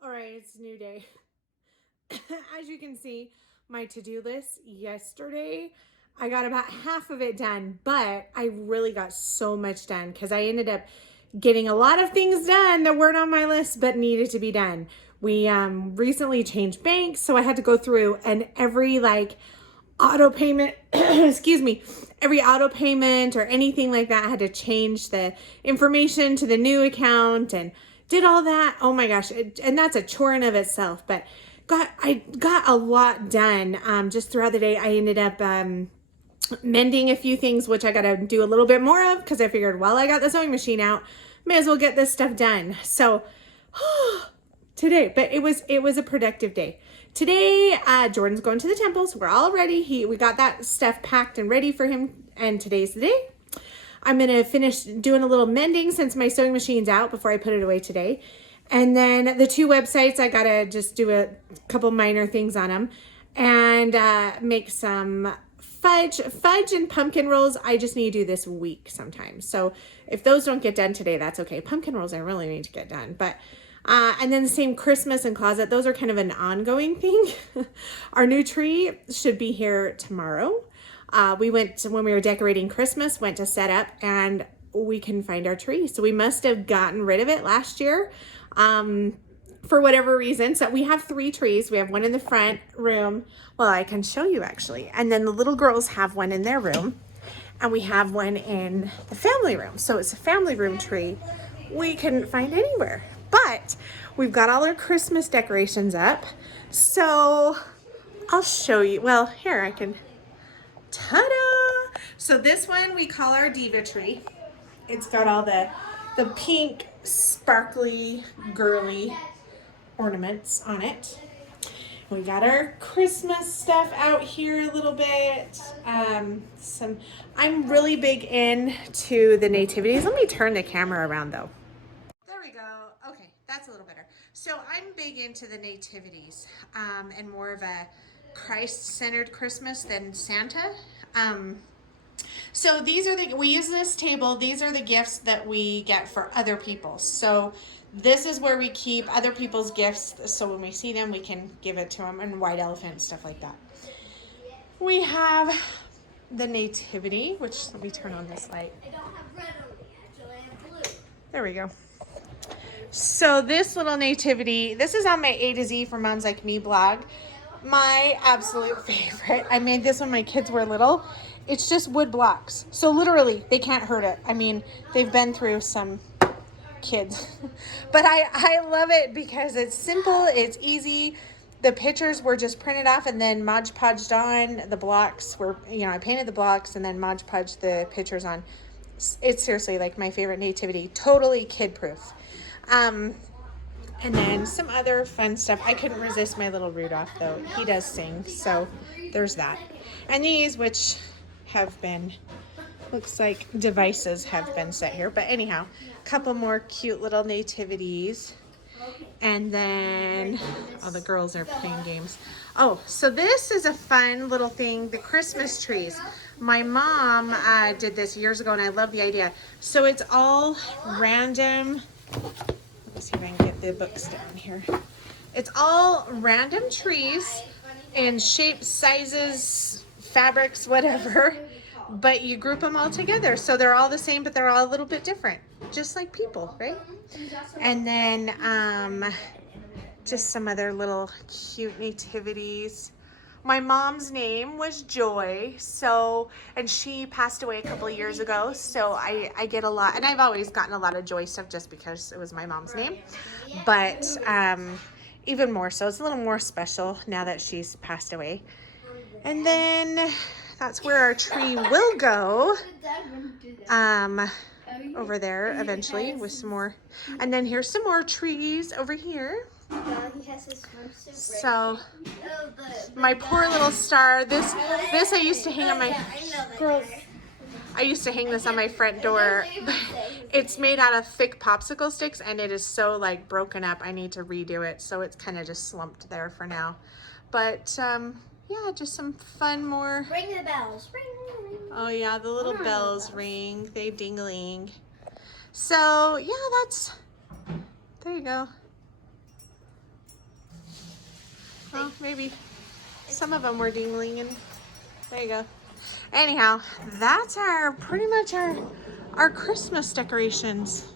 All right, it's a new day. As you can see, my to-do list yesterday, I got about half of it done, but I really got so much done because I ended up getting a lot of things done that weren't on my list but needed to be done. We recently changed banks, so I had to go through and every auto payment, excuse me, every auto payment or anything like that, I had to change the information to the new account and did all that. Oh my gosh. And that's a chore in of itself, but I got a lot done. Just throughout the day, I ended up, mending a few things, which I got to do a little bit more of because I figured, well, I got the sewing machine out, may as well get this stuff done. So today, but it was a productive day. Today, Jordan's going to the temple, so we're all ready. We got that stuff packed and ready for him, and today's the day. I'm gonna finish doing a little mending since my sewing machine's out before I put it away today. And then the two websites, I gotta just do a couple minor things on them and make some fudge and pumpkin rolls. I just need to do this week sometime. So if those don't get done today, that's okay. Pumpkin rolls I really need to get done, but and then the same Christmas and closet. Those are kind of an ongoing thing. Our new tree should be here tomorrow. We went when we were decorating Christmas, went to set up and we couldn't find our tree. So we must have gotten rid of it last year for whatever reason. So we have 3 trees. We have one in the front room. Well, I can show you actually. And then the little girls have one in their room and we have one in the family room. So it's a family room tree we couldn't find anywhere. But we've got all our Christmas decorations up. So I'll show you. Well, here I can. Ta-da! So this one we call our diva tree. It's got all the pink, sparkly, girly ornaments on it. We got our Christmas stuff out here a little bit. I'm really big into the nativities. Let me turn the camera around though. There we go. Okay, that's a little better. So I'm big into the nativities and more of a Christ-centered Christmas than Santa. So these are we use this table. These are the gifts that we get for other people. So this is where we keep other people's gifts. So when we see them, we can give it to them, and white elephant, stuff like that. We have the nativity, which let me turn on this light. I don't have red on me, actually, I have blue. There we go. So this little nativity, this is on my A to Z for Moms Like Me blog. My absolute favorite. I made this when my kids were little. It's just wood blocks. So literally, they can't hurt it. I mean, they've been through some kids. But I love it because it's simple, it's easy. The pictures were just printed off and then Mod Podged on. The blocks were, I painted the blocks and then Mod Podged the pictures on. It's seriously like my favorite nativity. Totally kid-proof. And then some other fun stuff. I couldn't resist my little Rudolph, though. He does sing, so there's that. And these, which have been, looks like devices have been set here. But anyhow, a couple more cute little nativities. And then, oh, the girls are playing games. Oh, so this is a fun little thing, the Christmas trees. My mom did this years ago, and I love the idea. So it's all random. Let me see if I can get the books down here. It's all random trees in shapes, sizes, fabrics, whatever. But you group them all together. So they're all the same, but they're all a little bit different. Just like people, right? And then just some other little cute nativities. My mom's name was Joy, and she passed away a couple of years ago, so I get a lot, and I've always gotten a lot of Joy stuff just because it was my mom's name, but even more so, it's a little more special now that she's passed away. And then that's where our tree will go, over there eventually with some more, and then here's some more trees over here. So my poor little star, this I used to hang on my girls. I used to hang this on my front door. It's made out of thick popsicle sticks and it is so like broken up. I need to redo it, so it's kind of just slumped there for now. But yeah, just some fun more. Ring the bells. Ring, ring, ring. Oh yeah, the little bells ring. They ding-a-ling. So yeah, there you go. Well, maybe some of them were dingling and there you go. Anyhow, that's pretty much our Christmas decorations.